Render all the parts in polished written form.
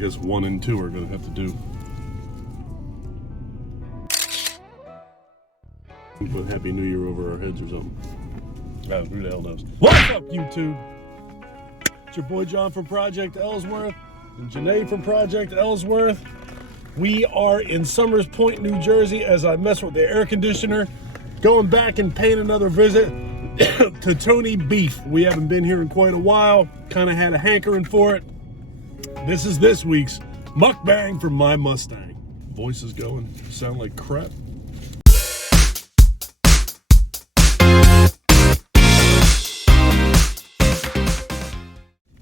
guess 1 and 2 are gonna have to do. Put Happy New Year over our heads or something. Oh, who the hell knows? What's up, YouTube? It's your boy John from Project Ellsworth and Janae from Project Ellsworth. We are in Summers Point, New Jersey as I mess with the air conditioner. Going back and paying another visit to Tony Beef. We haven't been here in quite a while. Kind of had a hankering for it. This is this week's mukbang from my Mustang. Voice is going. Sound like crap.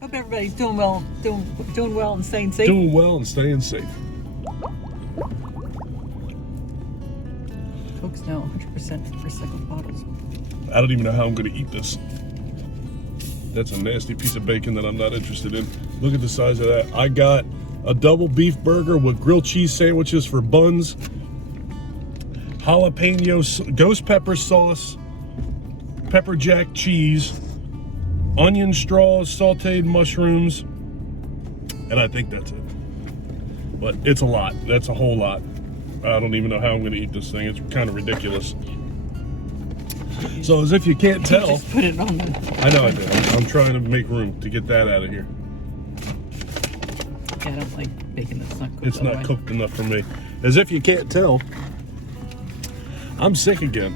Hope everybody's doing well and staying safe. Doing well and staying safe. Folks, now 100% recycled bottles. I don't even know how I'm going to eat this. That's a nasty piece of bacon that I'm not interested in. Look at the size of that. I got a double beef burger with grilled cheese sandwiches for buns, jalapeno ghost pepper sauce, pepper jack cheese, onion straws, sauteed mushrooms, and I think that's it. But it's a lot. That's a whole lot. I don't even know how I'm going to eat this thing. It's kind of ridiculous. So as if you can't tell, just put it on the... I know I did. I'm trying to make room to get that out of here. Yeah, I don't like bacon that's not cooked. It's not cooked enough for me. As if you can't tell, I'm sick again.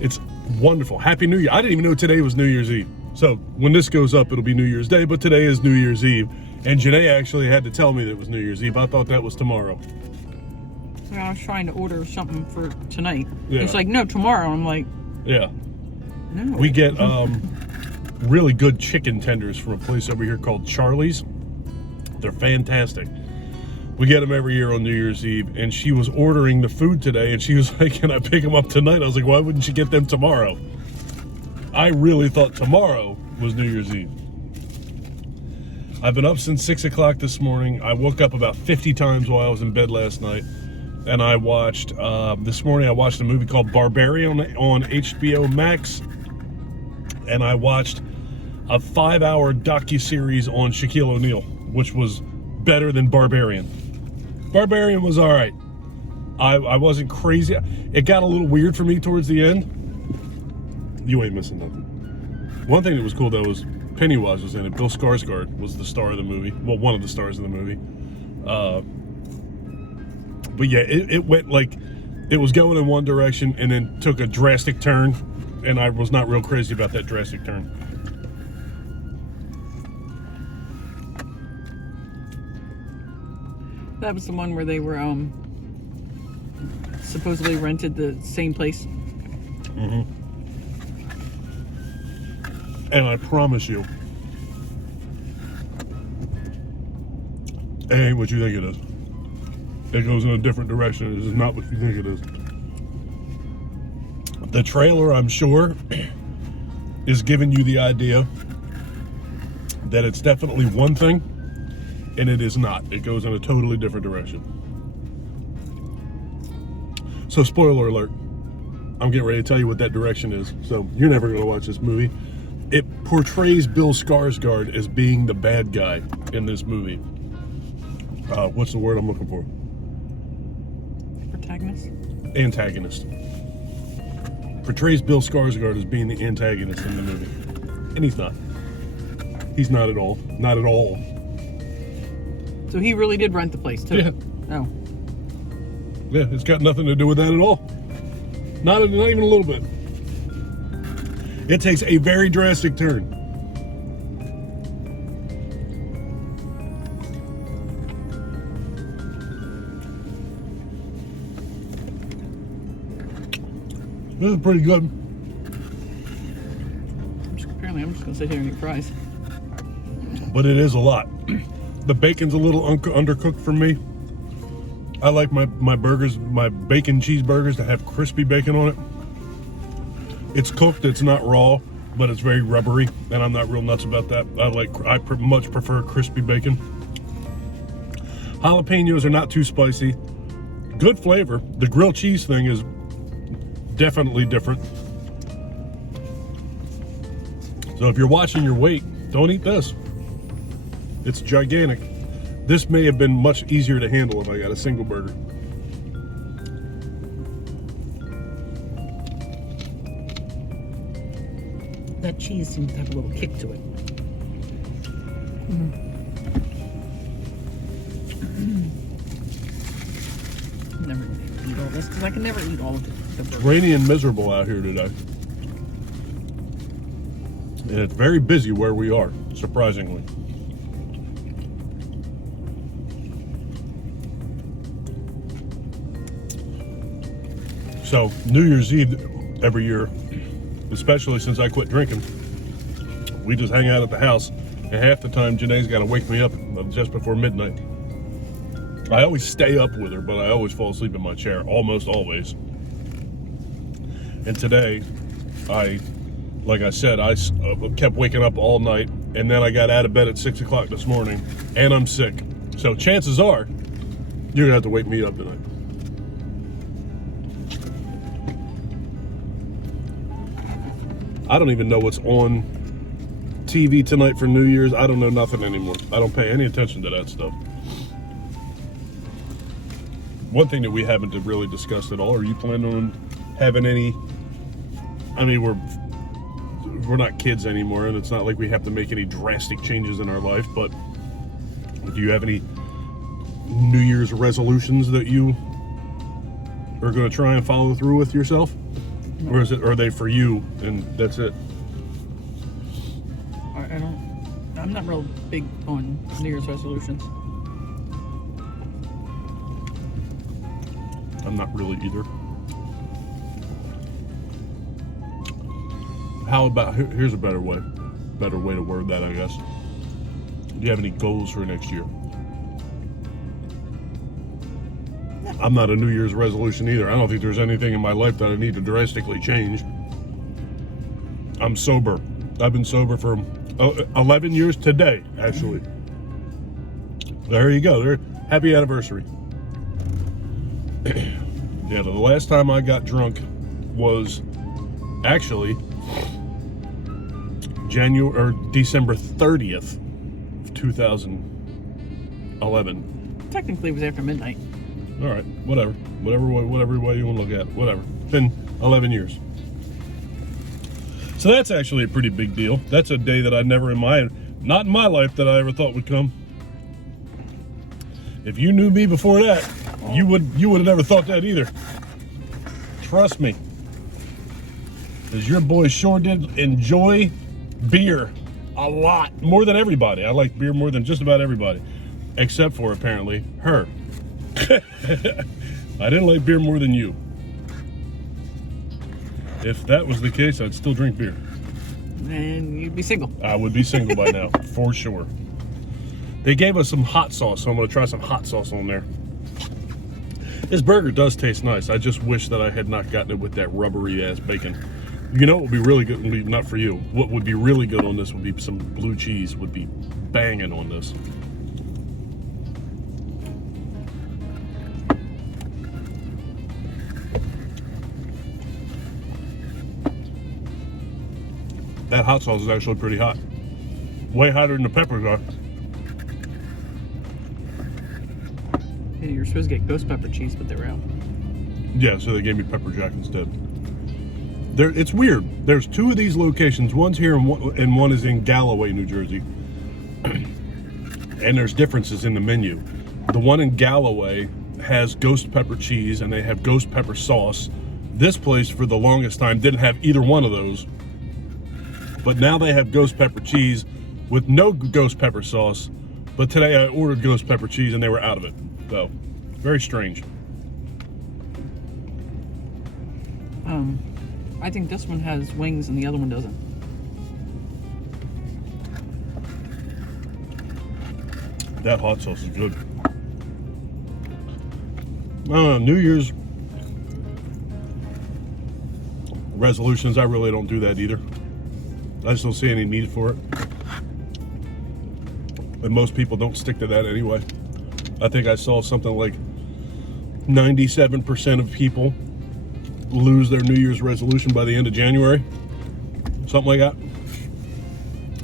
It's wonderful. Happy New Year. I didn't even know today was New Year's Eve. So when this goes up, it'll be New Year's Day, but today is New Year's Eve. And Janae actually had to tell me that it was New Year's Eve. I thought that was tomorrow. Yeah, I was trying to order something for tonight. Yeah. It's like, no, tomorrow. I'm like, yeah. no. We get really good chicken tenders from a place over here called Charlie's. They're fantastic. We get them every year on New Year's Eve, and she was ordering the food today, and she was like, can I pick them up tonight? I was like, why wouldn't you get them tomorrow? I really thought tomorrow was New Year's Eve. I've been up since 6 o'clock this morning. I woke up about 50 times while I was in bed last night. And I watched, this morning I watched a movie called Barbarian on HBO Max. And I watched a 5-hour docuseries on Shaquille O'Neal, which was better than Barbarian. Barbarian was all right. I wasn't crazy. It got a little weird for me towards the end. You ain't missing nothing. One thing that was cool though was Pennywise was in it. Bill Skarsgård was the star of the movie. Well, one of the stars of the movie. But yeah, it went like, it was going in one direction and then took a drastic turn, and I was not real crazy about that drastic turn. That was the one where they were supposedly rented the same place. Mm-hmm. And I promise you, it ain't what you think it is. It goes in a different direction. It is not what you think it is. The trailer, I'm sure, is giving you the idea that it's definitely one thing, and it is not. It goes in a totally different direction. So, spoiler alert, I'm getting ready to tell you what that direction is. So, you're never going to watch this movie. It portrays Bill Skarsgård as being the bad guy in this movie. What's the word I'm looking for? Protagonist? Antagonist. Portrays Bill Skarsgård as being the antagonist in the movie. And he's not. He's not at all. Not at all. So he really did rent the place too? Yeah. Oh. Yeah, it's got nothing to do with that at all. Not even a little bit. It takes a very drastic turn. This is pretty good. Apparently I'm just going to sit here and eat fries. But it is a lot. The bacon's a little undercooked for me. I like my burgers, my bacon cheeseburgers to have crispy bacon on it. It's cooked, it's not raw, but it's very rubbery, and I'm not real nuts about that. I much prefer crispy bacon. Jalapenos are not too spicy. Good flavor. The grilled cheese thing is definitely different. So if you're watching your weight, don't eat this. It's gigantic. This may have been much easier to handle if I got a single burger. That cheese seems to have a little kick to it. Never eat all this because I can never eat all of the burgers. Rainy and miserable out here today. And it's very busy where we are, surprisingly. So, New Year's Eve every year, especially since I quit drinking, we just hang out at the house, and half the time Janae's got to wake me up just before midnight. I always stay up with her, but I always fall asleep in my chair, almost always. And today, like I said, I kept waking up all night, and then I got out of bed at 6 o'clock this morning, and I'm sick. So chances are, you're gonna have to wake me up tonight. I don't even know what's on TV tonight for New Year's. I don't know nothing anymore. I don't pay any attention to that stuff. One thing that we haven't really discussed at all, are you planning on having any, I mean, we're not kids anymore, and it's not like we have to make any drastic changes in our life, but do you have any New Year's resolutions that you are going to try and follow through with yourself? No. Or are they for you and that's it? I'm not real big on New Year's resolutions. I'm not really either. How about, here's a better way to word that, I guess. Do you have any goals for next year? I'm not a New Year's resolution either. I don't think there's anything in my life that I need to drastically change. I'm sober. I've been sober for 11 years today, actually. There you go. Happy anniversary. Yeah, the last time I got drunk was actually December 30th of 2011. Technically, it was after midnight. All right, whatever way you want to look at it, whatever. It's been 11 years. So that's actually a pretty big deal. That's a day that I never not in my life that I ever thought would come. If you knew me before that, you would have never thought that either. Trust me. Because your boy sure did enjoy beer a lot, more than everybody. I like beer more than just about everybody, except for apparently her. I didn't like beer more than you. If that was the case, I'd still drink beer. And you'd be single. I would be single by now, for sure. They gave us some hot sauce, so I'm going to try some hot sauce on there. This burger does taste nice. I just wish that I had not gotten it with that rubbery ass bacon. You know what would be really good? Not for you. What would be really good on this would be some blue cheese. Would be banging on this. That hot sauce is actually pretty hot. Way hotter than the peppers are. Hey, you're supposed to get ghost pepper cheese, but they were out. Yeah, so they gave me pepper jack instead. It's weird. There's two of these locations. One's here and one is in Galloway, New Jersey. And there's differences in the menu. The one in Galloway has ghost pepper cheese and they have ghost pepper sauce. This place, for the longest time, didn't have either one of those. But now they have ghost pepper cheese with no ghost pepper sauce. But today I ordered ghost pepper cheese and they were out of it. So, very strange. I think this one has wings and the other one doesn't. That hot sauce is good. New Year's resolutions, I really don't do that either. I just don't see any need for it. And most people don't stick to that anyway. I think I saw something like 97% of people lose their New Year's resolution by the end of January. Something like that.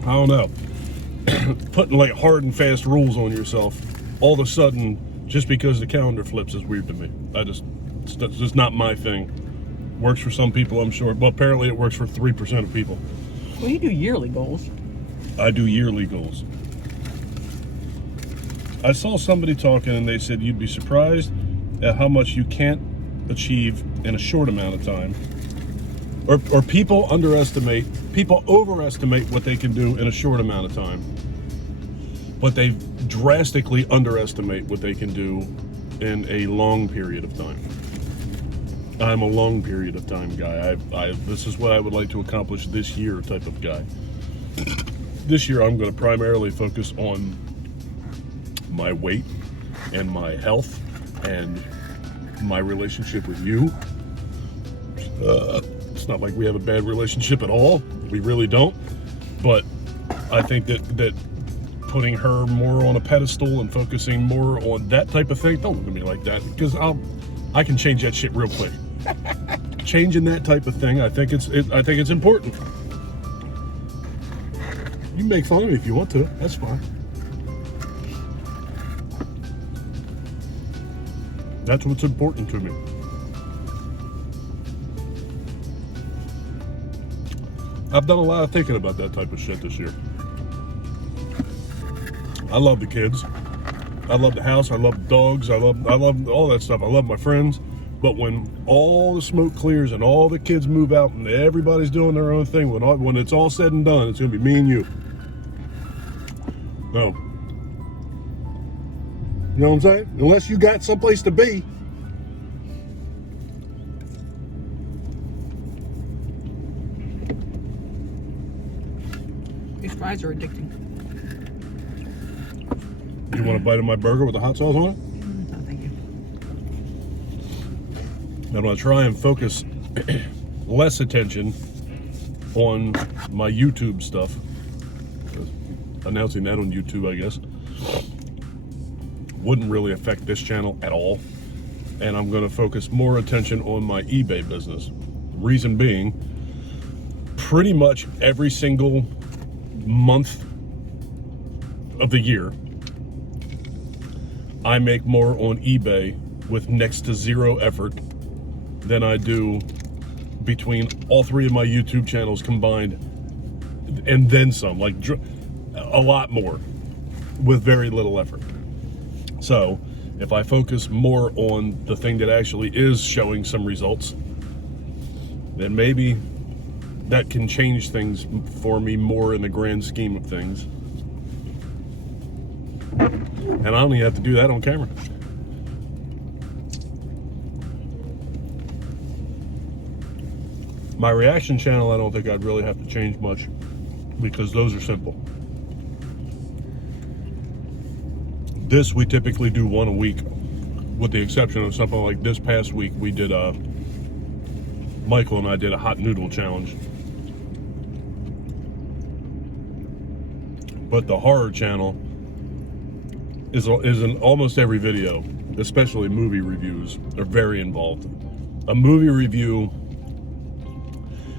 I don't know. Putting like hard and fast rules on yourself all of a sudden, just because the calendar flips is weird to me. It's just not my thing. Works for some people, I'm sure, but apparently it works for 3% of people. Well, you do yearly goals. I do yearly goals. I saw somebody talking and they said you'd be surprised at how much you can't achieve in a short amount of time. Or people overestimate what they can do in a short amount of time. But they drastically underestimate what they can do in a long period of time. I'm a long period of time guy. This is what I would like to accomplish this year type of guy. This year I'm going to primarily focus on my weight and my health and my relationship with you. It's not like we have a bad relationship at all. We really don't. But I think that putting her more on a pedestal and focusing more on that type of thing, don't look at me like that, because I can change that shit real quick. Changing that type of thing, I think it's important. You can make fun of me if you want to. That's fine. That's what's important to me. I've done a lot of thinking about that type of shit this year. I love the kids. I love the house. I love the dogs. I love all that stuff. I love my friends. But when all the smoke clears and all the kids move out and everybody's doing their own thing, when it's all said and done, it's going to be me and you. No. You know what I'm saying? Unless you got someplace to be. These fries are addicting. You want a bite of my burger with the hot sauce on it? No, thank you. I'm going to try and focus less attention on my YouTube stuff. Announcing that on YouTube, I guess, wouldn't really affect this channel at all. And I'm going to focus more attention on my eBay business. Reason being, pretty much every single month of the year, I make more on eBay with next to zero effort than I do between all three of my YouTube channels combined, and then some, like a lot more with very little effort. So if I focus more on the thing that actually is showing some results, then maybe that can change things for me more in the grand scheme of things. And I only have to do that on camera. My reaction channel, I don't think I'd really have to change much, because those are simple. This we typically do one a week, with the exception of something like this past week. We did Michael and I did a hot noodle challenge. But the horror channel is in almost every video, especially movie reviews, are very involved. A movie review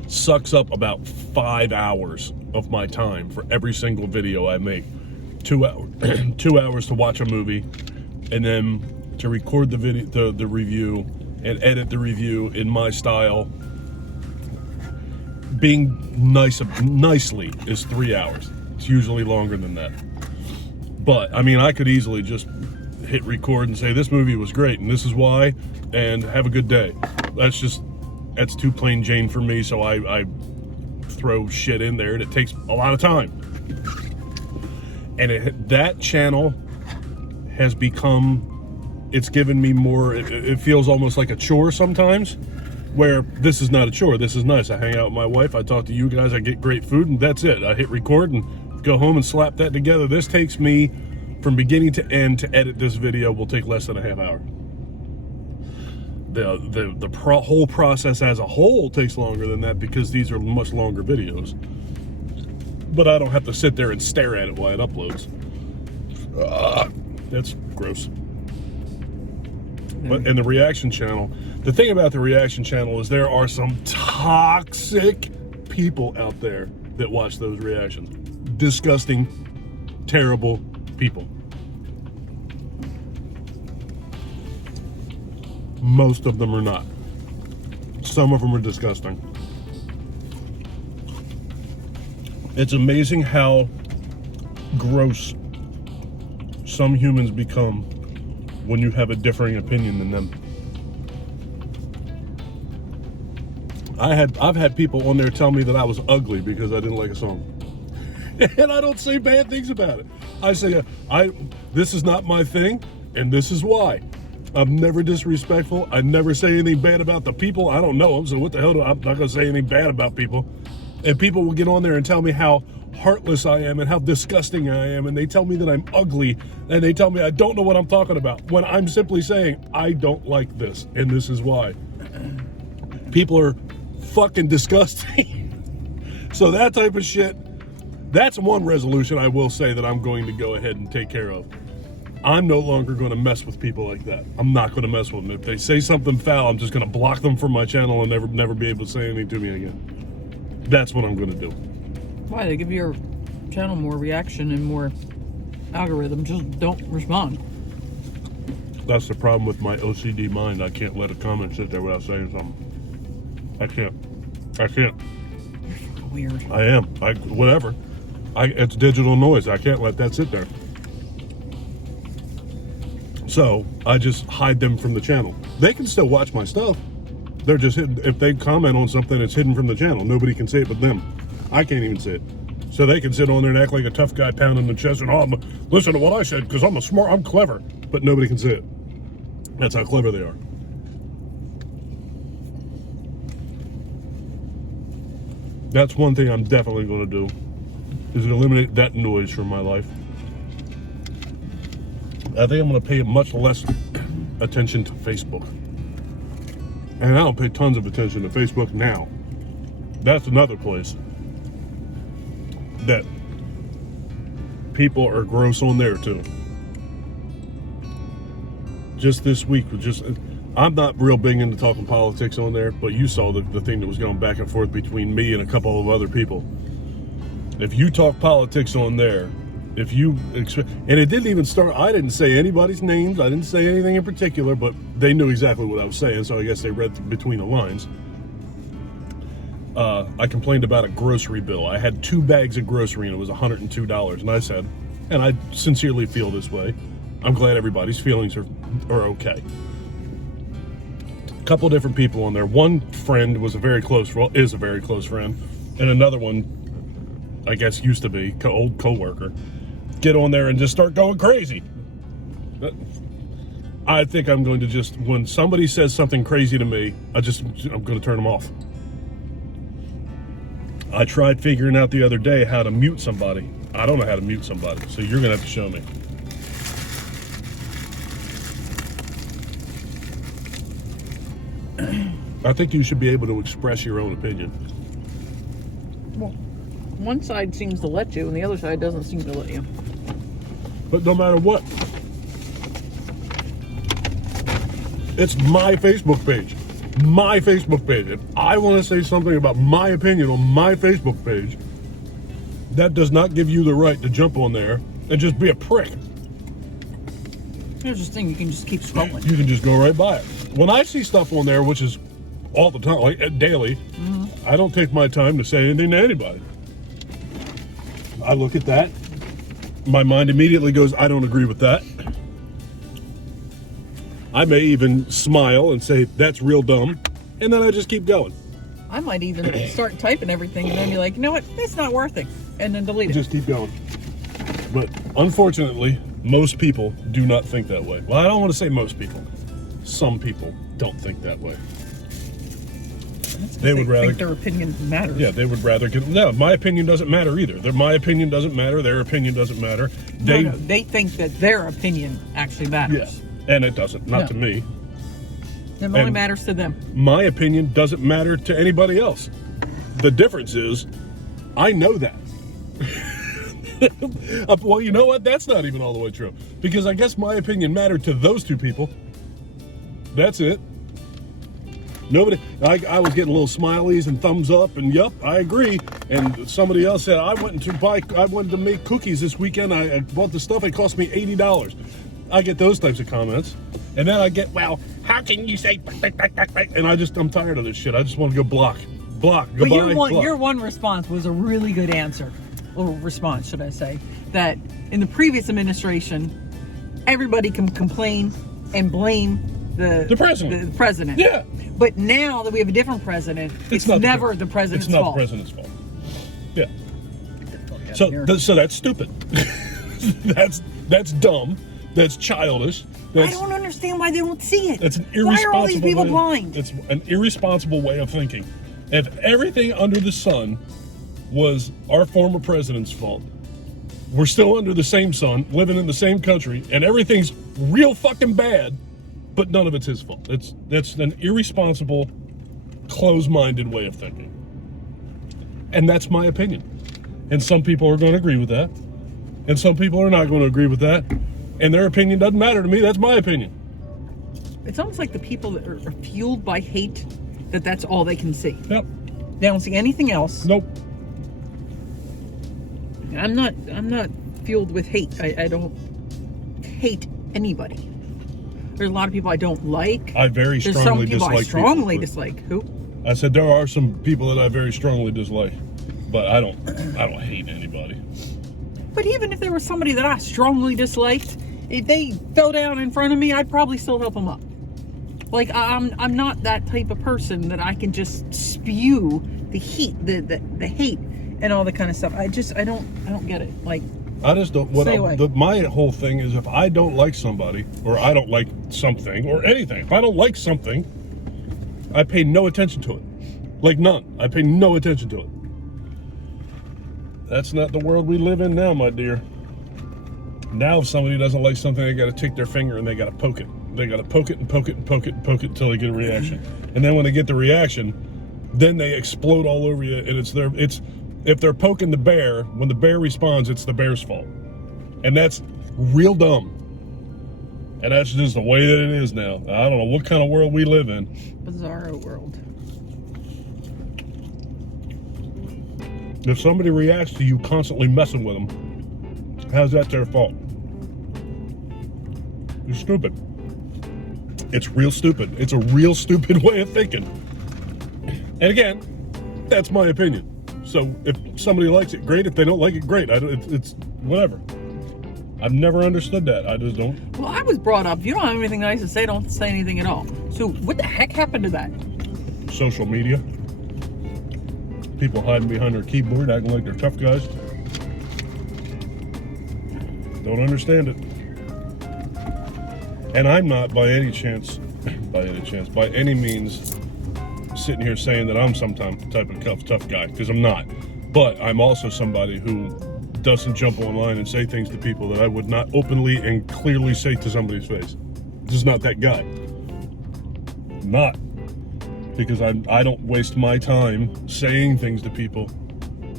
sucks up about 5 hours of my time for every single video I make. 2 hours, 2 hours to watch a movie, and then to record the video, the review, and edit the review in my style. Being nicely is 3 hours. It's usually longer than that. But I mean, I could easily just hit record and say this movie was great and this is why, and have a good day. That's too plain Jane for me, so I throw shit in there, and it takes a lot of time. And that channel has become, it's given me more, it feels almost like a chore sometimes, where this is not a chore, this is nice. I hang out with my wife, I talk to you guys, I get great food, and that's it. I hit record and go home and slap that together. This takes me from beginning to end to edit this video will take less than a half hour. The whole process as a whole takes longer than that, because these are much longer videos. But I don't have to sit there and stare at it while it uploads. That's gross. But in the reaction channel, the thing about the reaction channel is there are some toxic people out there that watch those reactions. Disgusting, terrible people. Most of them are not. Some of them are disgusting. It's amazing how gross some humans become when you have a differing opinion than them. I've had people on there tell me that I was ugly because I didn't like a song. And I don't say bad things about it. I say, this is not my thing, and this is why. I'm never disrespectful. I never say anything bad about the people. I don't know them, so what the hell I'm not going to say anything bad about people. And people will get on there and tell me how heartless I am and how disgusting I am, and they tell me that I'm ugly, and they tell me I don't know what I'm talking about, when I'm simply saying, I don't like this, and this is why. People are fucking disgusting. So that type of shit, that's one resolution I will say that I'm going to go ahead and take care of. I'm no longer going to mess with people like that. I'm not going to mess with them. If they say something foul, I'm just going to block them from my channel and never be able to say anything to me again. That's what I'm going to do. Why? They give your channel more reaction and more algorithm. Just don't respond. That's the problem with my OCD mind. I can't let a comment sit there without saying something. I can't. You're weird. I am. Whatever. It's digital noise. I can't let that sit there. So I just hide them from the channel. They can still watch my stuff. They're just hidden. If they comment on something, it's hidden from the channel. Nobody can see it but them. I can't even see it. So they can sit on there and act like a tough guy pounding the chest and, listen to what I said because I'm clever. But nobody can see it. That's how clever they are. That's one thing I'm definitely going to do, is eliminate that noise from my life. I think I'm going to pay much less attention to Facebook. And I don't pay tons of attention to Facebook now. That's another place that people are gross on there too. Just this week, I'm not real big into talking politics on there, but you saw the thing that was going back and forth between me and a couple of other people. If you talk politics on there, and it didn't even start, I didn't say anybody's names, I didn't say anything in particular, but they knew exactly what I was saying, so I guess they read between the lines. I complained about a grocery bill. I had 2 bags of grocery and it was $102, and I said, and I sincerely feel this way, I'm glad everybody's feelings are okay. A couple different people on there. One friend is a very close friend, and another one, I guess used to be, old co-worker, get on there and just start going crazy. I think I'm going to when somebody says something crazy to me, I'm going to turn them off. I tried figuring out the other day how to mute somebody. I don't know how to mute somebody, so you're going to have to show me. I think you should be able to express your own opinion. Well, one side seems to let you, and the other side doesn't seem to let you. But no matter what, it's my Facebook page. My Facebook page. If I want to say something about my opinion on my Facebook page, that does not give you the right to jump on there and just be a prick. Here's the thing, you can just keep scrolling. You can just go right by it. When I see stuff on there, which is all the time, like daily, I don't take my time to say anything to anybody. I look at that. My mind immediately goes, I don't agree with that. I may even smile and say, that's real dumb. And then I just keep going. I might even start typing everything and then be like, you know what, it's not worth it. And then delete it. Just keep going. But unfortunately, most people do not think that way. Well, I don't want to say most people. Some people don't think that way. They would rather think their opinion matters. Yeah, they would rather no, my opinion doesn't matter either. My opinion doesn't matter, their opinion doesn't matter. They think that their opinion actually matters. Yeah. And it doesn't, not to me. It only matters to them. My opinion doesn't matter to anybody else. The difference is, I know that. Well, you know what? That's not even all the way true. Because I guess my opinion mattered to those 2 people. That's it. Nobody, I was getting little smileys and thumbs up and yup, I agree. And somebody else said, I wanted to make cookies this weekend. I bought the stuff, it cost me $80. I get those types of comments. And then I get, well, how how can you say, and I'm tired of this shit. I just want to go block, But goodbye, block. your one response was a really good answer, or response, should I say, that in the previous administration, everybody can complain and blame the president. The president. Yeah. But now that we have a different president, it's never the president's fault. It's not the president's fault. Yeah. So that's stupid. that's dumb. That's childish. I don't understand why they don't see it. It's an irresponsible. Why are all these people blind? It's an irresponsible way of thinking. If everything under the sun was our former president's fault, we're still under the same sun, living in the same country, and everything's real fucking bad, but none of it's his fault. That's an irresponsible, close-minded way of thinking. And that's my opinion. And some people are going to agree with that, and some people are not going to agree with that, and their opinion doesn't matter to me. That's my opinion. It's almost like the people that are fueled by hate, that's all they can see. Yep. They don't see anything else. Nope. I'm not fueled with hate. I don't hate anybody. There's a lot of people I don't like. I very There's strongly some people dislike I strongly people, dislike. Who? I said there are some people that I very strongly dislike, but I don't hate anybody. But even if there was somebody that I strongly disliked, if they fell down in front of me, I'd probably still help them up. Like I'm not that type of person that I can just spew the heat, the hate, and all the kind of stuff. I don't get it. Like I just don't. My whole thing is if I don't like somebody or I don't like something or anything, if I don't like something, I pay no attention to it. Like none. I pay no attention to it. That's not the world we live in now, my dear. Now if somebody doesn't like something, they got to take their finger and they got to poke it. They got to poke it and poke it and poke it and poke it until they get a reaction. And then when they get the reaction, then they explode all over you. And if they're poking the bear, when the bear responds, it's the bear's fault. And that's real dumb. And that's just the way that it is now. I don't know what kind of world we live in. Bizarro world. If somebody reacts to you constantly messing with them, how's that their fault? You're stupid. It's real stupid. It's a real stupid way of thinking. And again, that's my opinion. So if somebody likes it, great. If they don't like it, great. It's whatever. I've never understood that. I just don't. Well, I was brought up, if you don't have anything nice to say, don't say anything at all. So what the heck happened to that? Social media. People hiding behind their keyboard, acting like they're tough guys. Don't understand it. And I'm not by any means sitting here saying that I'm some type of tough guy, because I'm not. But I'm also somebody who doesn't jump online and say things to people that I would not openly and clearly say to somebody's face. Just not that guy. Not. Because I don't waste my time saying things to people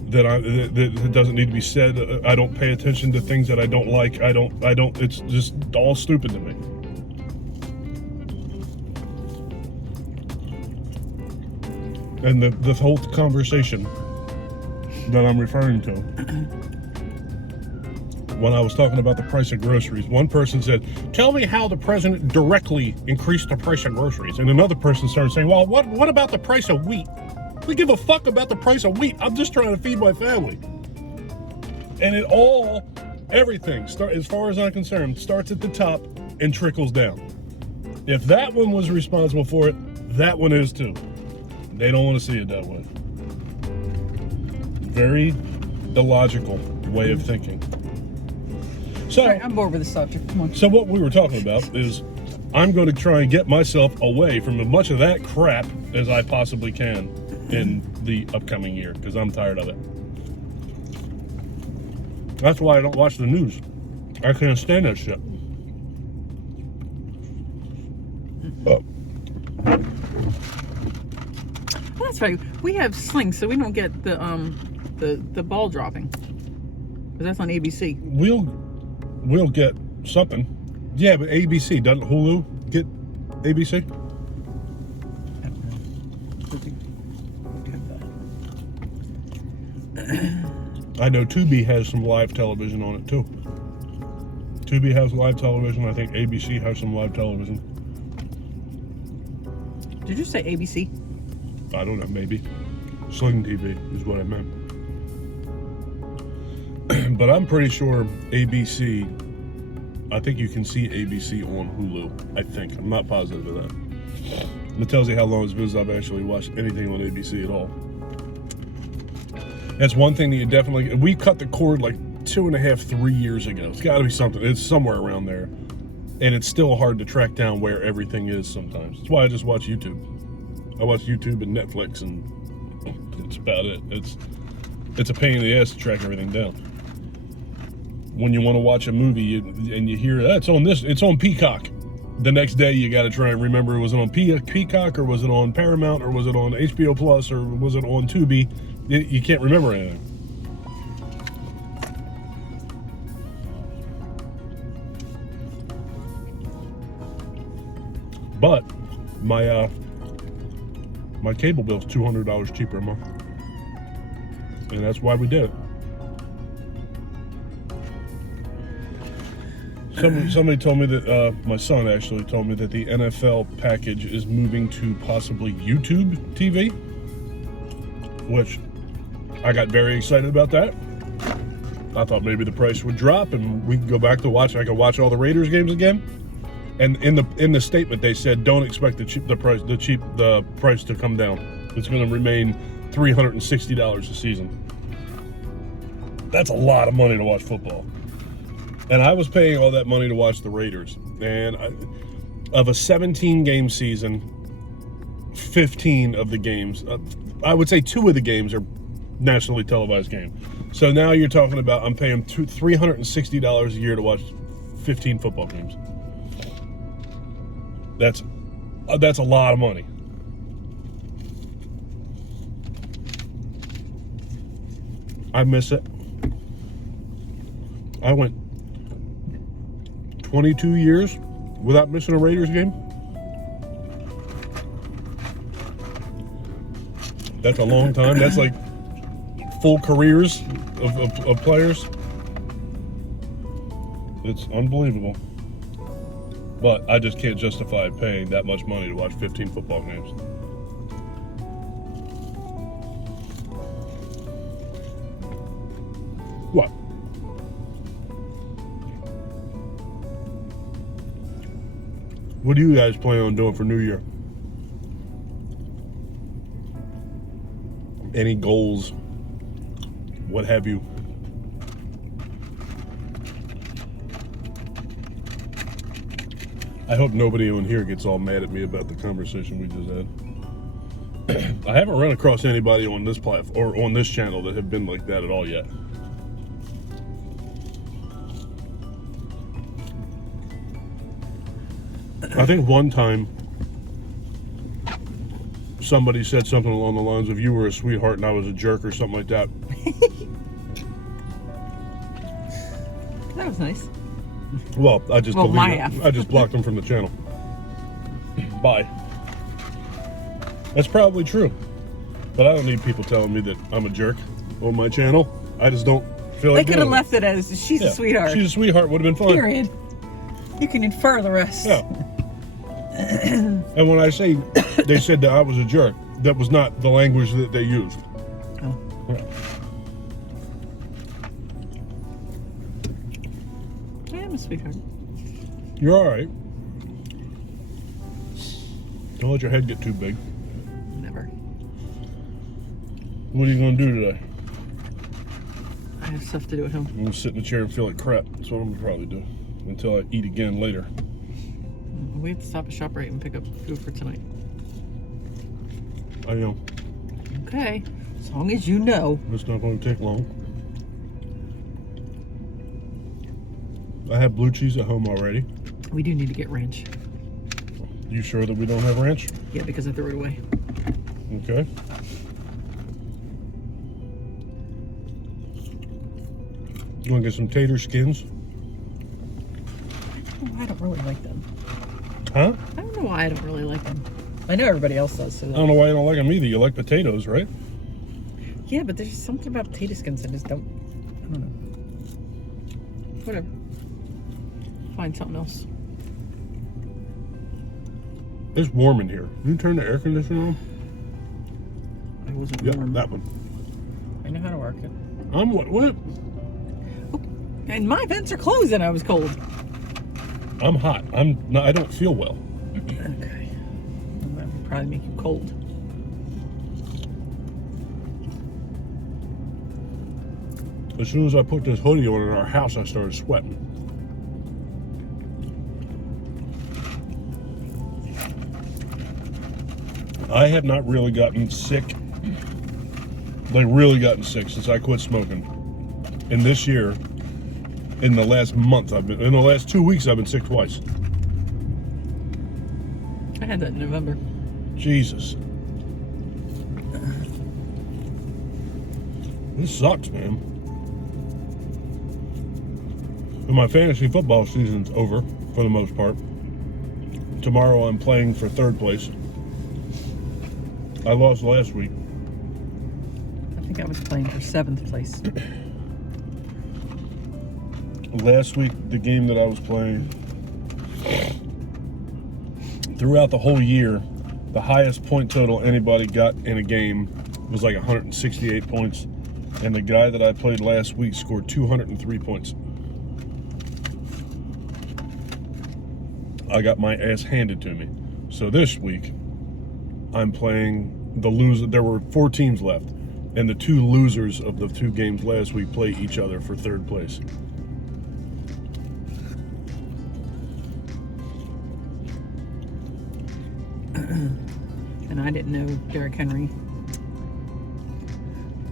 that doesn't need to be said. I don't pay attention to things that I don't like. I don't, it's just all stupid to me. And the whole conversation that I'm referring to, when I was talking about the price of groceries, one person said, tell me how the president directly increased the price of groceries. And another person started saying, well, what about the price of wheat? We give a fuck about the price of wheat. I'm just trying to feed my family. And everything, as far as I'm concerned, starts at the top and trickles down. If that one was responsible for it, that one is too. They don't want to see it that way. Very illogical way of thinking. So, all right, I'm bored with the subject. Come on. So what we were talking about is I'm going to try and get myself away from as much of that crap as I possibly can in the upcoming year, because I'm tired of it. That's why I don't watch the news. I can't stand that shit. Oh. Well, that's right. We have slings, so we don't get the ball dropping. Because that's on ABC. We'll get something. Yeah, but ABC, doesn't Hulu get ABC? I know Tubi has some live television on it too. Tubi has live television. I think ABC has some live television. Did you say ABC? I don't know, maybe. Sling TV is what I meant. But I'm pretty sure ABC, I think you can see ABC on Hulu. I think. I'm not positive of that. It tells you how long it's been since I've actually watched anything on ABC at all. That's one thing that you definitely... We cut the cord like 2.5, 3 years ago. It's got to be something. It's somewhere around there. And it's still hard to track down where everything is sometimes. That's why I just watch YouTube. I watch YouTube and Netflix, and that's about it. It's a pain in the ass to track everything down. When you want to watch a movie and you hear it's on Peacock. The next day you got to try and remember, was it on Peacock, or was it on Paramount, or was it on HBO Plus, or was it on Tubi? You can't remember anything. But my cable bill's $200 cheaper a month, and that's why we did it. Somebody told me that my son actually told me that the NFL package is moving to possibly YouTube TV, which I got very excited about that. I thought maybe the price would drop and we could go back to watch. I could watch all the Raiders games again. And in the statement they said, don't expect the price to come down. It's going to remain $360 a season. That's a lot of money to watch football. And I was paying all that money to watch the Raiders. And of a 17-game season, 15 of the games, I would say 2 of the games are nationally televised games. So now you're talking about I'm paying $360 a year to watch 15 football games. That's a lot of money. I miss it. I went 22 years without missing a Raiders game. That's a long time. That's like full careers of players. It's unbelievable. But I just can't justify paying that much money to watch 15 football games. What? What do you guys plan on doing for New Year? Any goals? What have you? I hope nobody in here gets all mad at me about the conversation we just had. I haven't run across anybody on this platform or on this channel that have been like that at all yet. I think one time somebody said something along the lines of, you were a sweetheart and I was a jerk, or something like that. That was nice. Well, I just I just blocked them from the channel. Bye. That's probably true, but I don't need people telling me that I'm a jerk on my channel. I just don't feel like they could have doing left it as she's a sweetheart. She's a sweetheart would have been fine. Period. You can infer the rest. Yeah. And when I say they said that I was a jerk, that was not the language that they used. Oh. Yeah. I am a sweetheart. You're all right. Don't let your head get too big. Never. What are you going to do today? I have stuff to do at home. I'm going to sit in the chair and feel like crap. That's what I'm going to probably do until I eat again later. We have to stop at ShopRite and pick up food for tonight. I know. Okay. As long as you know. It's not going to take long. I have blue cheese at home already. We do need to get ranch. You sure that we don't have ranch? Yeah, because I threw it away. Okay. You want to get some tater skins? Oh, I don't really like them. Huh? I don't know why I don't really like them. I know everybody else does. So I don't know why you don't like them either. You like potatoes, right? yeah, but there's something about potato skins I just don't. I don't know. Whatever. Find something else. It's warm in here. Can you turn the air conditioner on? I wasn't Yeah, warm. that one. I know how to work it. I'm what? And my vents are closed and I was cold. I'm hot. I'm not, I don't feel well. Okay. Well, that would probably make you cold. As soon as I put this hoodie on in our house, I started sweating. I have not really gotten sick, like really gotten sick since I quit smoking. And this year, in the last month, in the last 2 weeks, I've been sick twice. I had that in November. Jesus. This sucks, man. And my fantasy football season's over, for the most part. Tomorrow I'm playing for 3rd place. I lost last week. I think I was playing for 7th place. Last week, the game that I was playing, throughout the whole year, the highest point total anybody got in a game was like 168 points. And the guy that I played last week scored 203 points. I got my ass handed to me. So this week, I'm playing the loser. There were 4 teams left, and the 2 losers of the 2 games last week play each other for 3rd place. And I didn't know Derrick Henry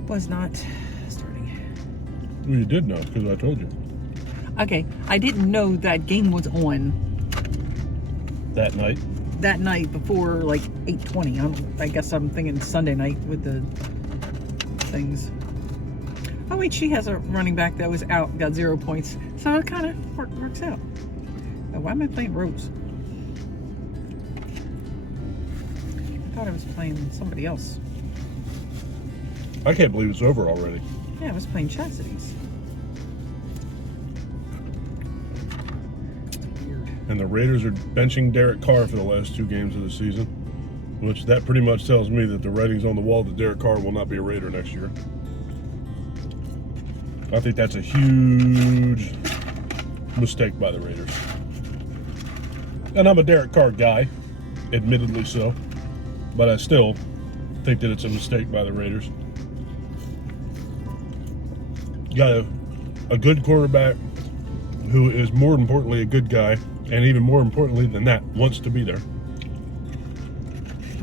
was not starting. Well, you did know, because I told you. Okay, I didn't know that game was on That night. that night before like 8:20. I guess I'm thinking Sunday night with the things. Oh wait, she has a running back that was out, got 0 points. So it kind of works out. Oh, why am I playing Rose? I thought I was playing somebody else. I can't believe it's over already. Yeah, I was playing Chastity's. Weird. And the Raiders are benching Derek Carr for the last 2 games of the season, which that pretty much tells me that the writing's on the wall that Derek Carr will not be a Raider next year. I think that's a huge mistake by the Raiders. And I'm a Derek Carr guy, admittedly so, but I still think that it's a mistake by the Raiders. Got a good quarterback who is more importantly a good guy, and even more importantly than that, wants to be there.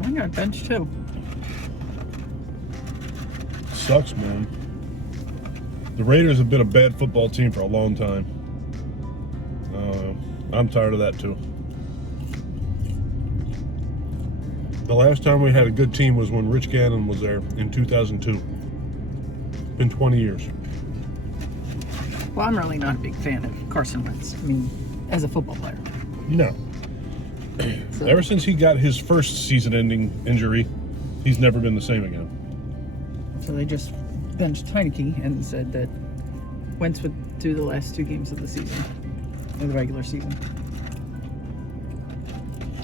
I got benched too. Sucks, man. The Raiders have been a bad football team for a long time. I'm tired of that too. The last time we had a good team was when Rich Gannon was there in 2002. Been 20 years. Well, I'm really not a big fan of Carson Wentz. I mean, as a football player. No. So, Ever since he got his first season-ending injury, he's never been the same again. so they just benched Heineke and said that Wentz would do the last 2 games of the season, of the regular season.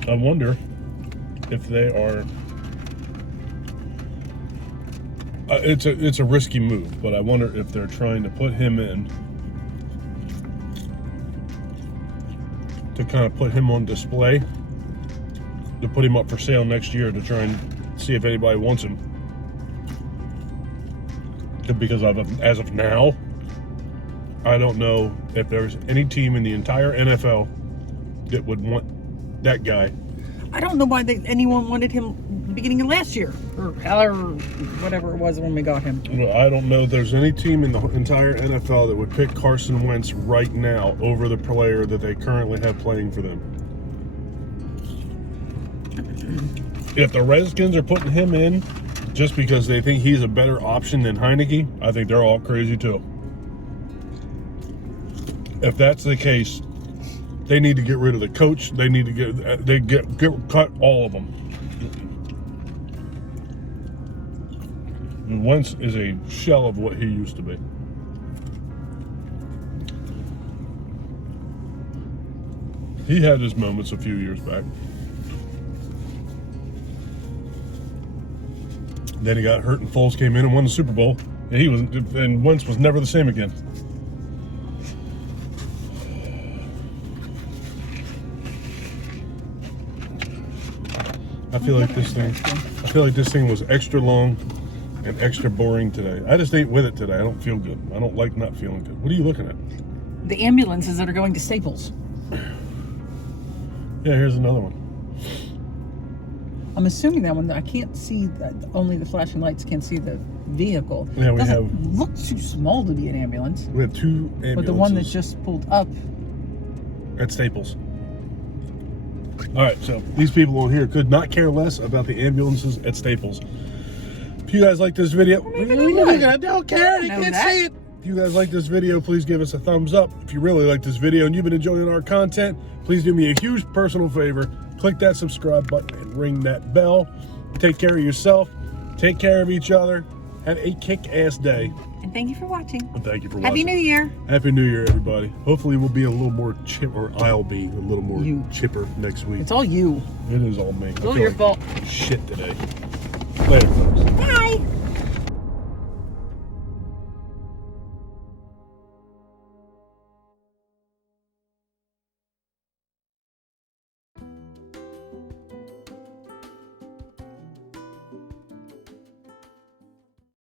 I wonder if they are. It's a risky move, but I wonder if they're trying to put him in to kind of put him on display, to put him up for sale next year to try and see if anybody wants him. Because as of now, I don't know if there's any team in the entire NFL that would want that guy. I don't know why anyone wanted him beginning of last year, or whatever it was when we got him. Well, I don't know if there's any team in the entire NFL that would pick Carson Wentz right now over the player that they currently have playing for them. If the Redskins are putting him in just because they think he's a better option than Heineke, I think they're all crazy too. If that's the case, they need to get rid of the coach. They need to cut all of them. And Wentz is a shell of what he used to be. He had his moments a few years back. Then he got hurt, and Foles came in and won the Super Bowl, and Wentz was never the same again. I feel like this thing was extra long and extra boring today. I just ain't with it today. I don't feel good. I don't like not feeling good. What are you looking at? The ambulances that are going to Staples. Yeah, here's another one. I'm assuming that one. I can't see that. Only the flashing lights can see the vehicle. Yeah, we Doesn't look too small to be an ambulance. We have 2 ambulances. But the one that just pulled up. At Staples. All right, so these people on here could not care less about the ambulances at Staples. If you guys like this video, I don't care. They can't say it. If you guys like this video, please give us a thumbs up. If you really like this video and you've been enjoying our content, please do me a huge personal favor. Click that subscribe button and ring that bell. Take care of yourself. Take care of each other. Have a kick-ass day. And thank you for watching. And thank you for watching. Happy New Year. Happy New Year, everybody. Hopefully we'll be a little more or I'll be a little more chipper next week. It's all you. It is all me. It's all your fault. Shit today. Later, folks. Bye.